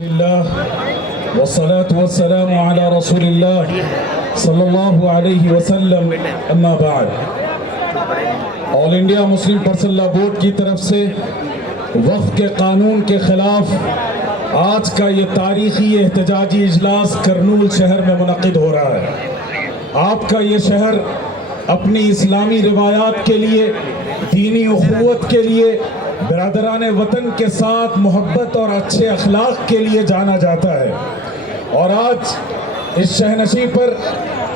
والصلاة والسلام على رسول الله صلی اللہ علیہ وسلم اما بعد. آل انڈیا مسلم پرسنل لا بورڈ کی طرف سے وقف کے قانون کے خلاف آج کا یہ تاریخی احتجاجی اجلاس کرنول شہر میں منعقد ہو رہا ہے. آپ کا یہ شہر اپنی اسلامی روایات کے لیے، دینی اخوت کے لیے، برادران وطن کے ساتھ محبت اور اچھے اخلاق کے لیے جانا جاتا ہے. اور آج اس شہنشین پر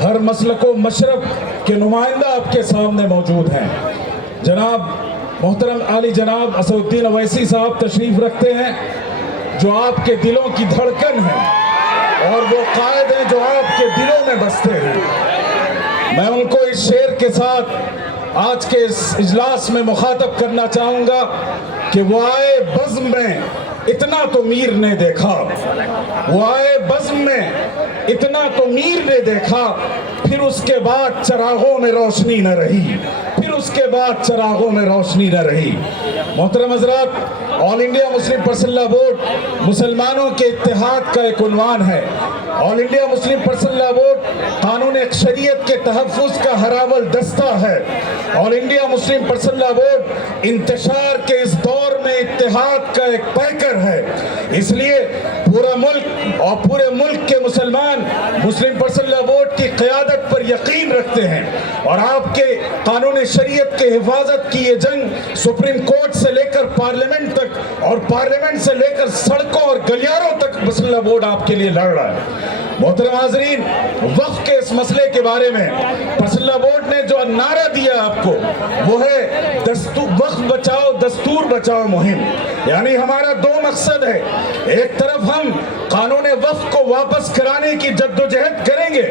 ہر مسلک و مشرب کے نمائندہ آپ کے سامنے موجود ہیں. جناب محترم علی جناب اسد الدین اویسی صاحب تشریف رکھتے ہیں، جو آپ کے دلوں کی دھڑکن ہیں اور وہ قائد ہیں جو آپ کے دلوں میں بستے ہیں. میں ان کو اس شعر کے ساتھ آج کے اس اجلاس میں مخاطب کرنا چاہوں گا کہ وہ آئے بزم میں اتنا تو میر نے دیکھا، وہ آئے بزم میں اتنا تو میر نے دیکھا، پھر اس کے بعد چراغوں میں روشنی نہ رہی، پھر اس کے بعد چراغوں میں روشنی نہ رہی. محترم حضرات، آل انڈیا مسلم پرسنل لا بورڈ مسلمانوں کے اتحاد کا ایک عنوان ہے. آل انڈیا مسلم پرسنل لا بورڈ قانون شریعت کے تحفظ کا ہراول دستہ ہے. آل انڈیا مسلم پرسنل لا بورڈ انتشار کے اس دور میں اتحاد کا ایک پیکر ہے. اس لیے پورا ملک اور پورے ملک کے مسلمان مسلم پرسنل لا بورڈ کی قیادت پر یقین رکھتے ہیں، اور آپ کے قانون شریعت کے حفاظت کی یہ جنگ سپریم کورٹ سے لے کر پارلیمنٹ تک اور پارلیمنٹ سے لے کر سڑکوں اور گلیاروں تک پرسنل لا بورڈ آپ کے لیے لڑ رہا ہے. محترم حاضرین، وقف کے اس مسئلے کے بارے میں پرسنل لا بورڈ نے جو نعرہ دیا آپ کو وہ ہے وقف بچاؤ دستور بچاؤ مہم. یعنی ہمارا دو مقصد ہے، ایک طرف ہم قانون وقف کو واپس کرانے کی جدوجہد کریں گے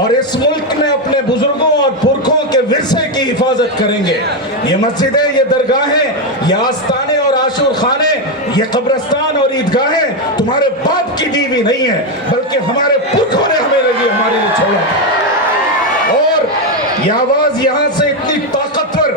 اور اس ملک میں اپنے بزرگوں اور پرکھوں کے ورثے کی حفاظت کریں گے. یہ مسجدیں، یہ درگاہیں، یہ آستانے اور عاشور خانے، یہ قبرستان اور عیدگاہیں تمہارے باپ کی دی ہوئی نہیں ہیں، بلکہ ہمارے پرکھوں نے ہمیں لگی ہمارے لیے چھوڑا. اور یہ آواز یہاں سے اتنی طاقتور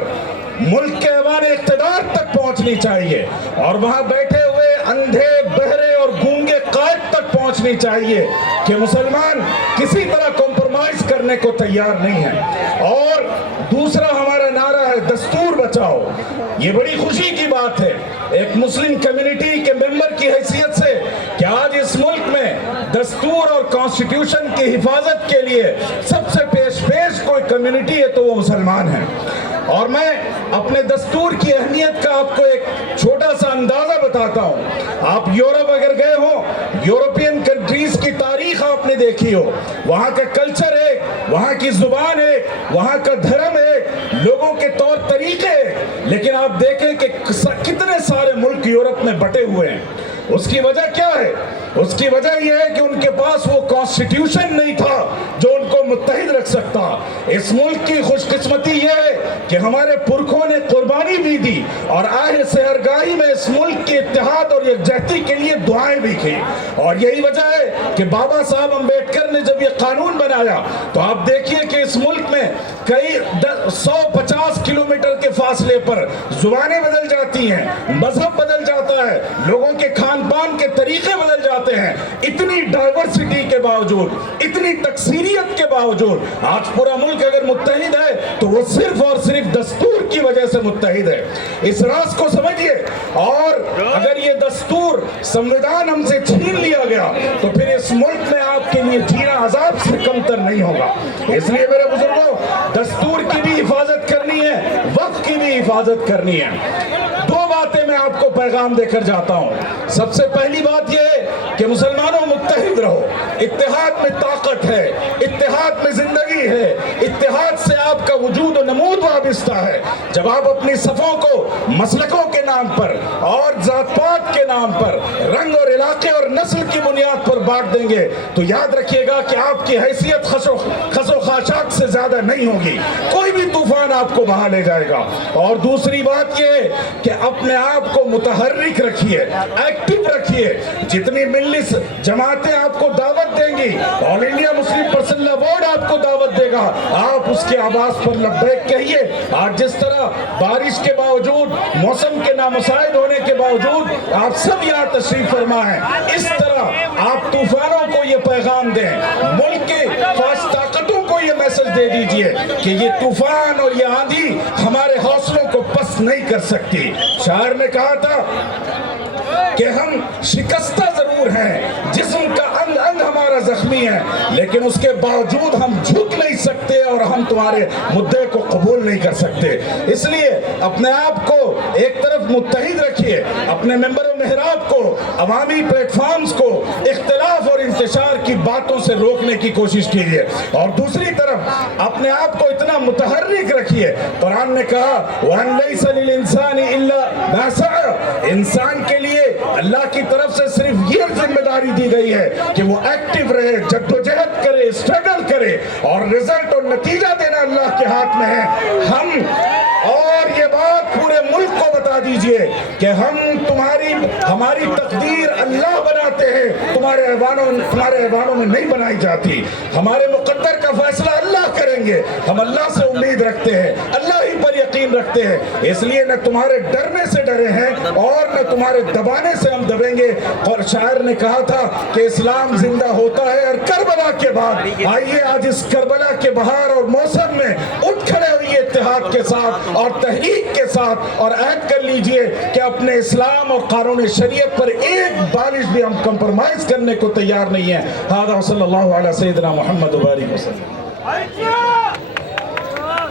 ملک کے ایوان اقتدار تک پہنچنی چاہیے اور وہاں بیٹھے ہوئے اندھے، بہرے اور گونگے قائد تک پہنچنی چاہیے کہ مسلمان کسی طرح کمپرومائز کرنے کو تیار نہیں ہے. اور دوسرا ہمارا نعرہ ہے دستور بچاؤ. یہ بڑی خوشی کی بات ہے ایک مسلم کمیونٹی کے ممبر کی حیثیت سے کہ آج اس ملک میں دستور اور کانسٹیٹیوشن کی حفاظت کے لیے سب سے پیش کوئی کمیونٹی ہے تو وہ مسلمان ہیں. اور میں اپنے دستور کی اہمیت کا آپ کو ایک چھوٹا سا اندازہ بتاتا ہوں. آپ یورپ اگر گئے ہو، یورپین کنٹریز کی تاریخ آپ نے دیکھی ہو، وہاں کا کلچر ایک، وہاں کی زبان ایک، وہااں کا دھرم ایک، لوگوں کے طور طریقے ایک. لیکن آپ دیکھیں کہ کتنے سارے ملک یورپ میں بٹے ہوئے ہیں. اس کی وجہ کیا ہے؟ اس کی وجہ یہ ہے کہ ان کے پاس وہ کانسٹیٹیوشن نہیں تھا جو ان کو متحد رکھ سکتا. اس ملک کی خوش قسمتی یہ ہے کہ ہمارے پرکھوں نے قربانی بھی دی اور آہ سحرگاہی میں اس ملک کے اتحاد اور یکجہتی کے لیے دعائیں بھی کی. اور یہی وجہ ہے کہ بابا صاحب امبیڈکر نے جب یہ قانون بنایا تو آپ دیکھیے کہ اس ملک میں کئی 150 کلومیٹر کے فاصلے پر زبانیں بدل جاتی ہیں، مذہب بدل جاتا ہے، لوگوں کے کھان پان کے طریقے بدل جاتے ہیں. اتنی ڈائیورسٹی کے باوجود، اتنی تکثیریت کے باوجود آج پورا ملک اگر متحد ہے تو وہ صرف اور صرف دستور کی وجہ سے متحد ہے. اس راز کو سمجھیے. اور اگر یہ دستور سمویدھان ہم سے چھین لیا گیا تو پھر اس ملک میں آپ کے لیے جینا عذاب سے کمتر نہیں ہوگا. اس لیے میرے بزرگوں، دستور کی بھی حفاظت کرنی ہے، وقت کی بھی حفاظت کرنی ہے. دو باتیں میں آپ کو پیغام دے کر جاتا ہوں. سب سے پہلی بات یہ ہے کہ مسلمانوں متحد رہو. اتحاد میں طاقت ہے، اتحاد میں زندگی ہے، اتحاد سے آپ کا وجود و نمود وابستہ ہے. جب آپ اپنی صفوں کو مسلکوں کے نام پر اور ذات پات کے نام پر، رنگ اور علاقے اور نسل کی بنیاد پر بانٹ دیں گے تو یاد رکھیے گا کہ آپ کی حیثیت خس و خاشاک سے زیادہ نہیں ہوگی. کوئی بھی طوفان آپ کو بہا لے جائے گا. اور دوسری بات یہ ہے کہ اپنے آپ کو متحرک رکھیے، ایکٹیو رکھیے. جتنی ملی جماعتیں آپ کو دعوت دیں گی، آل انڈیا مسلم پرسنل لا بورڈ آپ کو دعوت دے گا گا آپ اس کی آواز پر لبیک کہیے. آج جس طرح بارش کے باوجود موسم کے نامساعد ہونے کے باوجود آپ سب یہاں تشریف فرما ہیں, اس طرح آپ طوفانوں کو یہ پیغام دیں, ملک کے فاسد طاقتوں کو یہ میسج دے دیجئے کہ یہ طوفان اور یہ آندھی ہمارے حوصلوں کو پست نہیں کر سکتی. شاعر نے کہا تھا کہ ہم شکستہ ضرور ہیں, جسم کا انگ انگ ہمارا زخمی ہے, لیکن اس کے باوجود ہم جھک نہیں سکتے اور ہم تمہارے مدعے کو قبول نہیں کر سکتے. اس لیے اپنے آپ کو ایک طرف متحد رکھیے, اپنے ممبر و محراب کو, عوامی پلیٹ فارمز کو اختلاف اور انتشار کی باتوں سے روکنے کی کوشش کیجیے, اور دوسری طرف اپنے آپ کو اتنا متحرک رکھیے. قرآن نے کہا وَأَن لَيْسَ لِلْإِنسَانِ إِلَّا مَا سَعَى, انسان کے لیے اللہ کی طرف سے صرف یہ ذمہ داری دی گئی ہے کہ وہ ایکٹیو رہے, جدوجہد کرے, اسٹرگل کرے, اور رزلٹ اور نتیجہ دینا اللہ کے ہاتھ میں ہے. ہم اور یہ بات پورے ملک کو بتا دیجئے کہ ہماری تقدیر اللہ بناتے ہیں, تمہارے ایوانوں میں نہیں بنائی جاتی. ہمارے مقدر کا فیصلہ اللہ کریں گے, ہم اللہ سے امید رکھتے ہیں, اللہ ہی پر یقین رکھتے ہیں. اس لیے نہ تمہارے ڈرنے سے ڈرے ہیں اور نہ تمہارے دبانے سے ہم دبیں گے. اور شاعر نے کہا تھا کہ اسلام زندہ ہوتا ہے اور کربلا کے بعد. آئیے آج اس کربلا کے بہار اور موسم میں اٹھ کھڑے ہوئیے اتحاد کے ساتھ اور تحریک کے ساتھ, اور عہد کر لیجئے کہ اپنے اسلام اور قانون شریعت پر ایک بالش بھی ہم کمپرمائز کرنے کو تیار نہیں ہیں. ھذا صلی اللہ علیہ سیدنا محمد وبارک وسلم.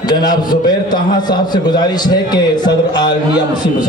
جناب زبیر طہا صاحب سے گزارش ہے کہ صدر عالمیہ مسلم